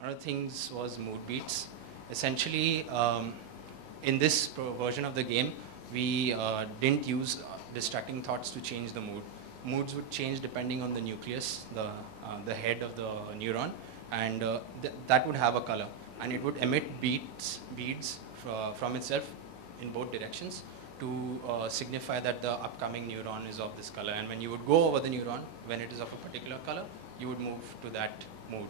One of the things was mood beats. Essentially, in this version of the game, we didn't use distracting thoughts to change the mood. Moods would change depending on the nucleus, the head of the neuron, and that would have a color, and it would emit beads from itself in both directions to signify that the upcoming neuron is of this color. And when you would go over the neuron, when it is of a particular color, you would move to that mood.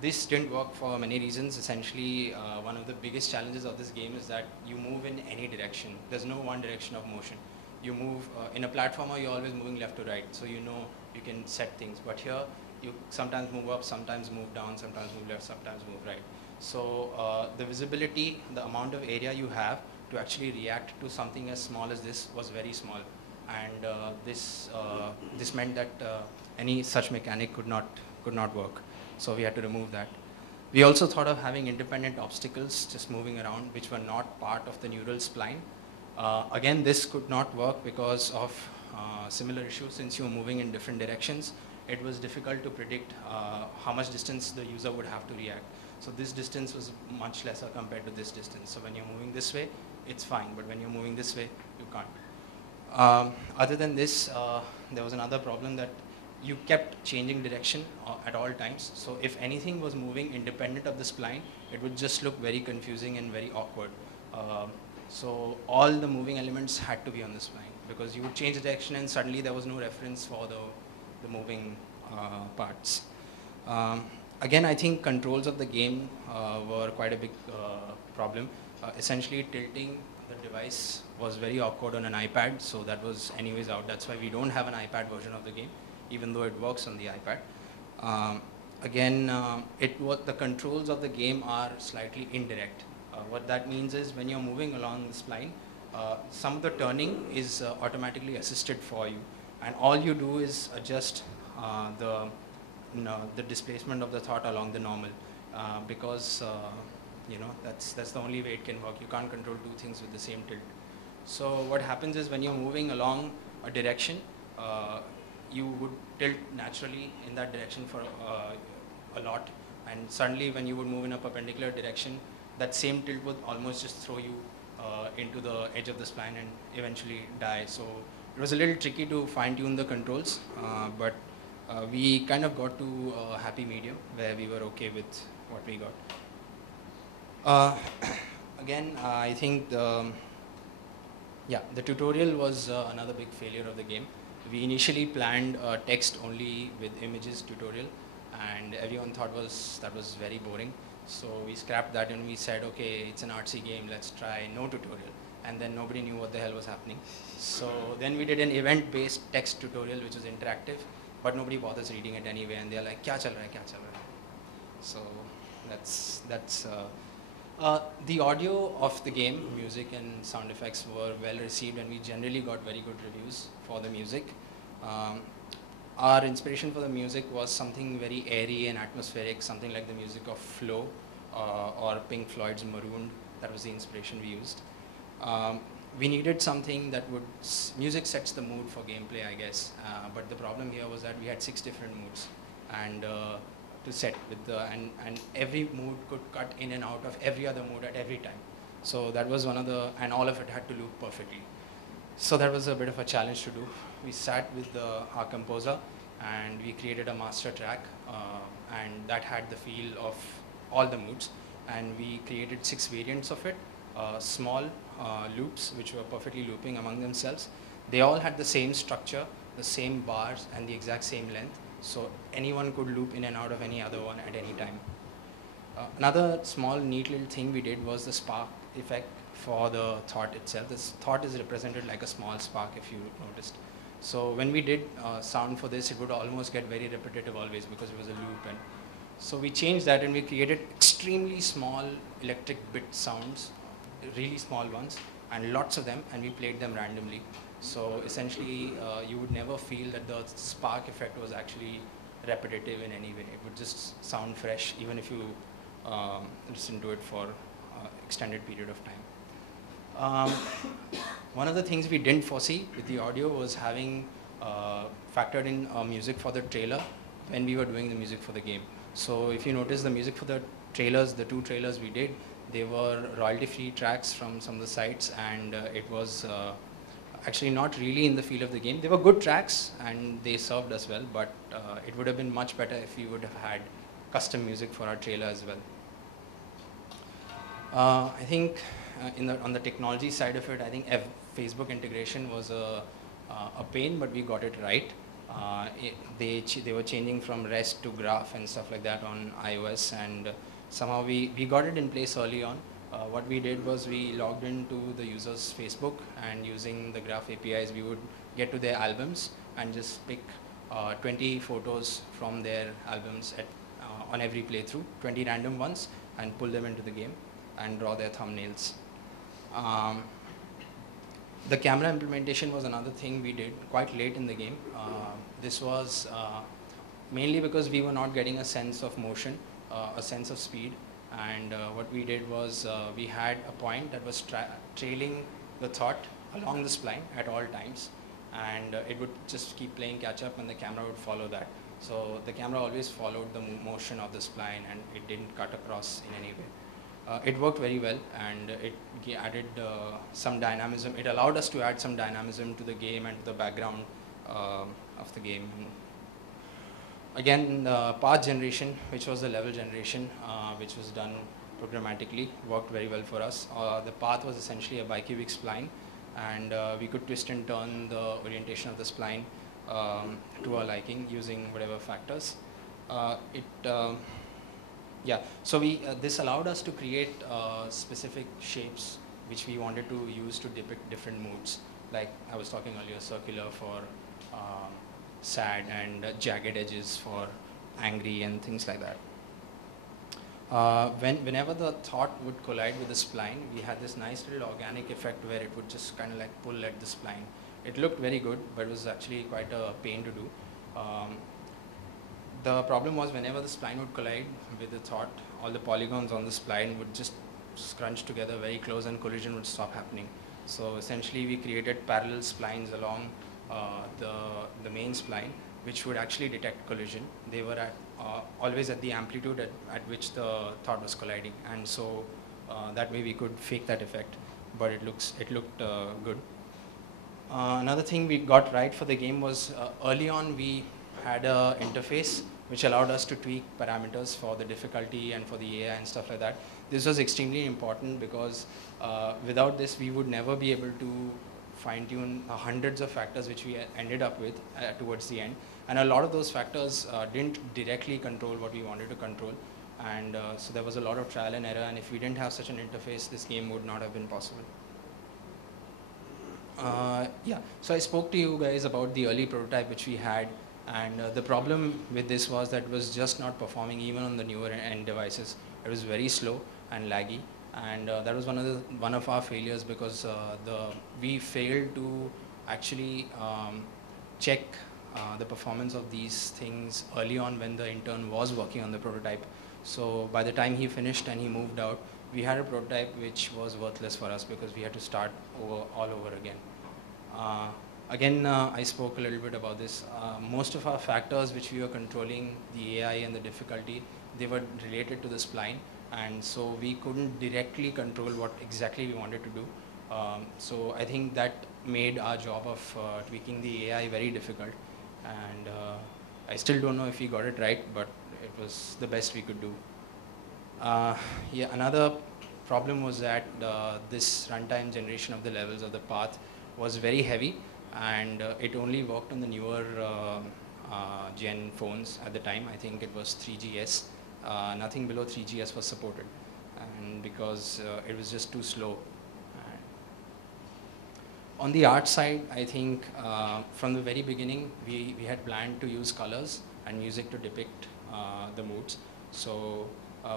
This didn't work for many reasons. Essentially, one of the biggest challenges of this game is that you move in any direction. There's no one direction of motion. You move, in a platformer, you're always moving left to right, so you know you can set things. But here, you sometimes move up, sometimes move down, sometimes move left, sometimes move right. So the visibility, the amount of area you have to actually react to something as small as this was very small. And this meant that any such mechanic could not work. So we had to remove that. We also thought of having independent obstacles just moving around, which were not part of the neural spline. Again, this could not work because of similar issues. Since you were moving in different directions, it was difficult to predict how much distance the user would have to react. So this distance was much lesser compared to this distance. So when you're moving this way, it's fine, but when you're moving this way, you can't. Other than this, there was another problem that you kept changing direction at all times. So if anything was moving independent of the spline, it would just look very confusing and very awkward. So all the moving elements had to be on the spline, because you would change the direction and suddenly there was no reference for the moving parts. Again, I think controls of the game were quite a big problem. Essentially, tilting the device was very awkward on an iPad, so that was anyways out. That's why we don't have an iPad version of the game, even though it works on the iPad. Again, the controls of the game are slightly indirect. What that means is when you're moving along the spline, some of the turning is automatically assisted for you, and all you do is adjust the displacement of the thought along the normal, because that's the only way it can work. You can't control two things with the same tilt. So what happens is when you're moving along a direction, you would tilt naturally in that direction for a lot, and suddenly when you would move in a perpendicular direction, that same tilt would almost just throw you into the edge of the spline and eventually die. So it was a little tricky to fine-tune the controls, but we kind of got to a happy medium where we were okay with what we got. Again, I think the tutorial was another big failure of the game. We initially planned a text-only with images tutorial, and everyone thought that was very boring. So we scrapped that and we said, okay, it's an artsy game, let's try no tutorial. And then nobody knew what the hell was happening. So then we did an event-based text tutorial, which was interactive, but nobody bothers reading it anyway, and they're like, kya chal raha hai, kya chal raha hai? So that's the audio of the game, music and sound effects were well received, and we generally got very good reviews for the music. Our inspiration for the music was something very airy and atmospheric, something like the music of Flow or Pink Floyd's Marooned. That was the inspiration we used. We needed something that music sets the mood for gameplay, I guess. But the problem here was that we had 6 different moods, and to set with and every mood could cut in and out of every other mood at every time. So that was and all of it had to loop perfectly. So that was a bit of a challenge to do. We sat with our composer and we created a master track, and that had the feel of all the moods, and we created 6 variants of it, small loops which were perfectly looping among themselves. They all had the same structure, the same bars and the exact same length, so anyone could loop in and out of any other one at any time. Another small neat little thing we did was the spark effect for the thought itself. This thought is represented like a small spark, if you noticed. So when we did sound for this, it would almost get very repetitive always because it was a loop. And so we changed that and we created extremely small electric bit sounds, really small ones, and lots of them, and we played them randomly. So essentially, you would never feel that the spark effect was actually repetitive in any way. It would just sound fresh, even if you listen to it for an extended period of time. One of the things we didn't foresee with the audio was having factored in music for the trailer when we were doing the music for the game. So if you notice the music for the trailers, the 2 trailers we did, they were royalty-free tracks from some of the sites, and it was actually not really in the feel of the game. They were good tracks and they served us well, but it would have been much better if we would have had custom music for our trailer as well. I think on the technology side of it, I think Facebook integration was a pain, but we got it right. They were changing from REST to Graph and stuff like that on iOS, and somehow we got it in place early on. What we did was we logged into the user's Facebook, and using the Graph APIs, we would get to their albums and just pick 20 photos from their albums on every playthrough, 20 random ones, and pull them into the game and draw their thumbnails. The camera implementation was another thing we did quite late in the game. This was mainly because we were not getting a sense of motion, a sense of speed, and what we did was we had a point that was trailing the thought along the spline at all times, and it would just keep playing catch up and the camera would follow that. So the camera always followed the motion of the spline, and it didn't cut across in any way. It worked very well, and it added some dynamism. It allowed us to add some dynamism to the game and to the background of the game. Again, path generation, which was the level generation, which was done programmatically, worked very well for us. The path was essentially a bicubic spline, and we could twist and turn the orientation of the spline to our liking using whatever factors. Yeah, so this allowed us to create specific shapes which we wanted to use to depict different moods. Like I was talking earlier, circular for sad, and jagged edges for angry, and things like that. Whenever the thought would collide with the spline, we had this nice little organic effect where it would just kind of like pull at the spline. It looked very good, but it was actually quite a pain to do. The problem was whenever the spline would collide with the thought, all the polygons on the spline would just scrunch together very close and collision would stop happening. So essentially we created parallel splines along the main spline, which would actually detect collision. They were always at the amplitude at which the thought was colliding, and so that way we could fake that effect, but it looked good. Another thing we got right for the game was early on we had an interface which allowed us to tweak parameters for the difficulty and for the AI and stuff like that. This was extremely important because without this we would never be able to fine-tune hundreds of factors which we ended up with towards the end, and a lot of those factors didn't directly control what we wanted to control, and so there was a lot of trial and error, and if we didn't have such an interface, this game would not have been possible. Yeah, so I spoke to you guys about the early prototype which we had, and the problem with this was that it was just not performing even on the newer end devices. It was very slow and laggy, and that was one of our failures because we failed to actually check the performance of these things early on when the intern was working on the prototype. So by the time he finished and he moved out, we had a prototype which was worthless for us because we had to start all over again. Again, I spoke a little bit about this. Most of our factors which we were controlling, the AI and the difficulty, they were related to the spline, and so we couldn't directly control what exactly we wanted to do. So I think that made our job of tweaking the AI very difficult, and I still don't know if we got it right, but it was the best we could do. Yeah, another problem was that this runtime generation of the levels of the path was very heavy, and it only worked on the newer gen phones at the time. I think it was 3GS. Nothing below 3GS was supported, and because it was just too slow. On the art side, I think from the very beginning, we had planned to use colors and music to depict the moods. So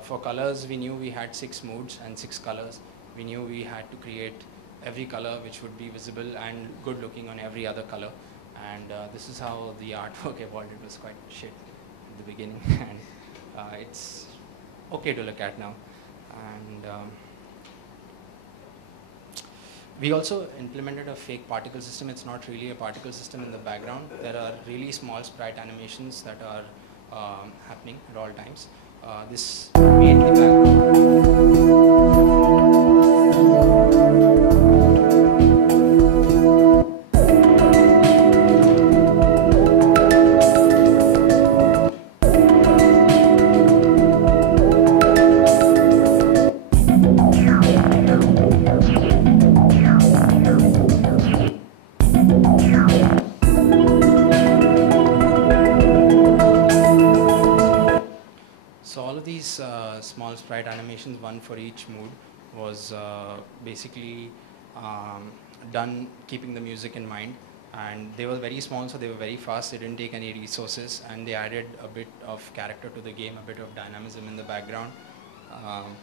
for colors, we knew we had 6 moods and 6 colors. We knew we had to create every color which would be visible and good looking on every other color. And this is how the artwork evolved. It was quite shit at the beginning, and it's okay to look at now. And we also implemented a fake particle system. It's not really a particle system in the background. There are really small sprite animations that are happening at all times. This made the background. So all of these small sprite animations, one for each mood, was basically done keeping the music in mind. And they were very small, so they were very fast. They didn't take any resources, and they added a bit of character to the game, a bit of dynamism in the background. Um,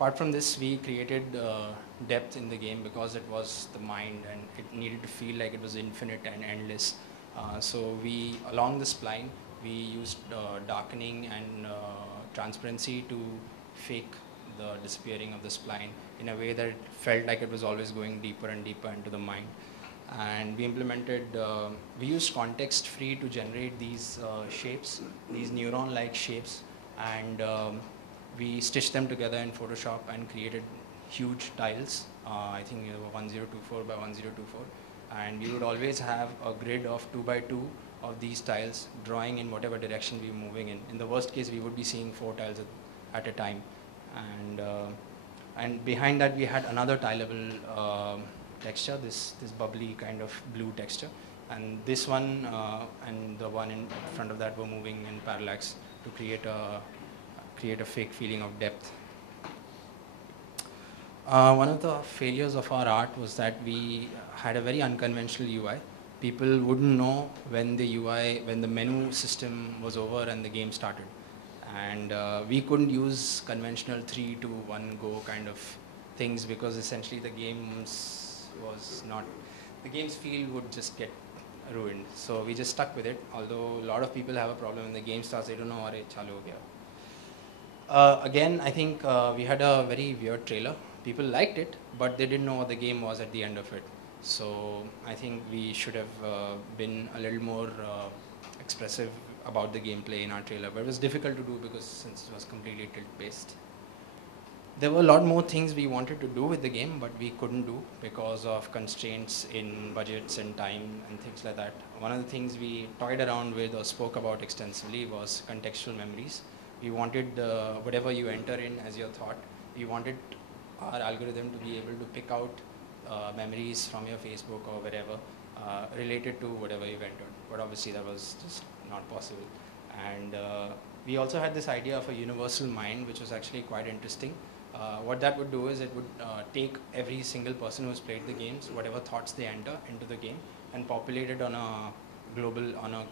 Apart from this, we created depth in the game because it was the mind, and it needed to feel like it was infinite and endless. So we, along the spline, we used darkening and transparency to fake the disappearing of the spline in a way that it felt like it was always going deeper and deeper into the mind. And we implemented, we used context free to generate these shapes, these neuron-like shapes, and we stitched them together in Photoshop and created huge tiles. I think they were 1024 by 1024. And we would always have a grid of 2 by 2 of these tiles drawing in whatever direction we were moving in. In the worst case, we would be seeing 4 tiles at a time. And behind that, we had another tileable texture, this bubbly kind of blue texture. And this one and the one in front of that were moving in parallax to create a fake feeling of depth. One of the failures of our art was that we had a very unconventional UI. People wouldn't know when the menu system was over and the game started. And we couldn't use conventional 3, 2, 1 go kind of things because essentially the game's feel would just get ruined. So we just stuck with it, although a lot of people have a problem when the game starts, they don't know, "Arey, chalu ho gaya." Again, I think we had a very weird trailer. People liked it, but they didn't know what the game was at the end of it. So I think we should have been a little more expressive about the gameplay in our trailer, but it was difficult to do because since it was completely tilt-based. There were a lot more things we wanted to do with the game, but we couldn't do because of constraints in budgets and time and things like that. One of the things we toyed around with or spoke about extensively was contextual memories. We wanted whatever you enter in as your thought, we wanted our algorithm to be able to pick out memories from your Facebook or wherever related to whatever you've entered. But obviously that was just not possible. And we also had this idea of a universal mind, which was actually quite interesting. What that would do is it would take every single person who's played the games, whatever thoughts they enter into the game, and populate it on a global, on a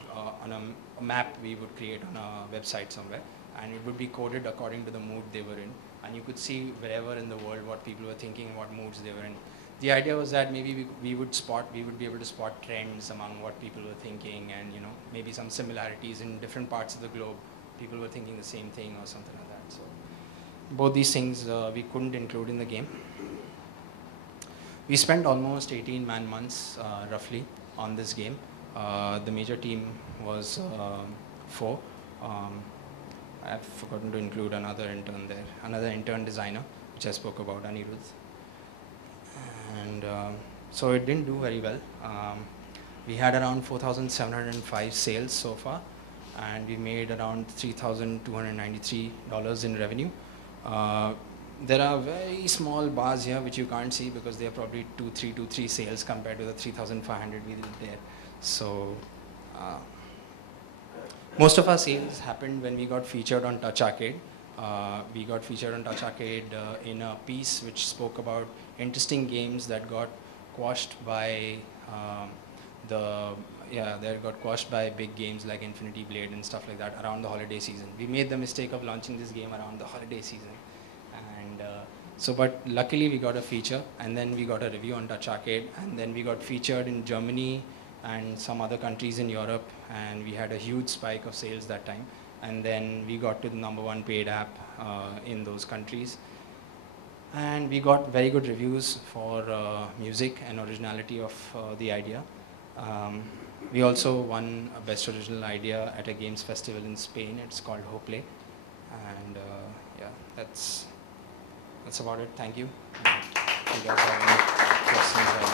map we would create on a website somewhere. And it would be coded according to the mood they were in. And you could see wherever in the world what people were thinking, what moods they were in. The idea was that maybe we would be able to spot trends among what people were thinking, and maybe some similarities in different parts of the globe. People were thinking the same thing or something like that. So both these things we couldn't include in the game. We spent almost 18 man-months roughly on this game. The major team was 4. I've forgotten to include another intern there, another intern designer, which I spoke about, Anirudh. And so it didn't do very well. We had around 4,705 sales so far, and we made around $3,293 in revenue. There are very small bars here which you can't see because they are probably 2,323 sales compared to the 3,500 we did there. So most of our sales happened when we got featured on Touch Arcade. We got featured on Touch Arcade in a piece which spoke about interesting games that got quashed by big games like Infinity Blade and stuff like that around the holiday season. We made the mistake of launching this game around the holiday season. And but luckily we got a feature, and then we got a review on Touch Arcade, and then we got featured in Germany and some other countries in Europe, and we had a huge spike of sales that time. And then we got to the #1 paid app in those countries. And we got very good reviews for music and originality of the idea. We also won a Best Original Idea at a games festival in Spain. It's called Hoplay. And yeah, that's about it. Thank you. And if you guys have any questions,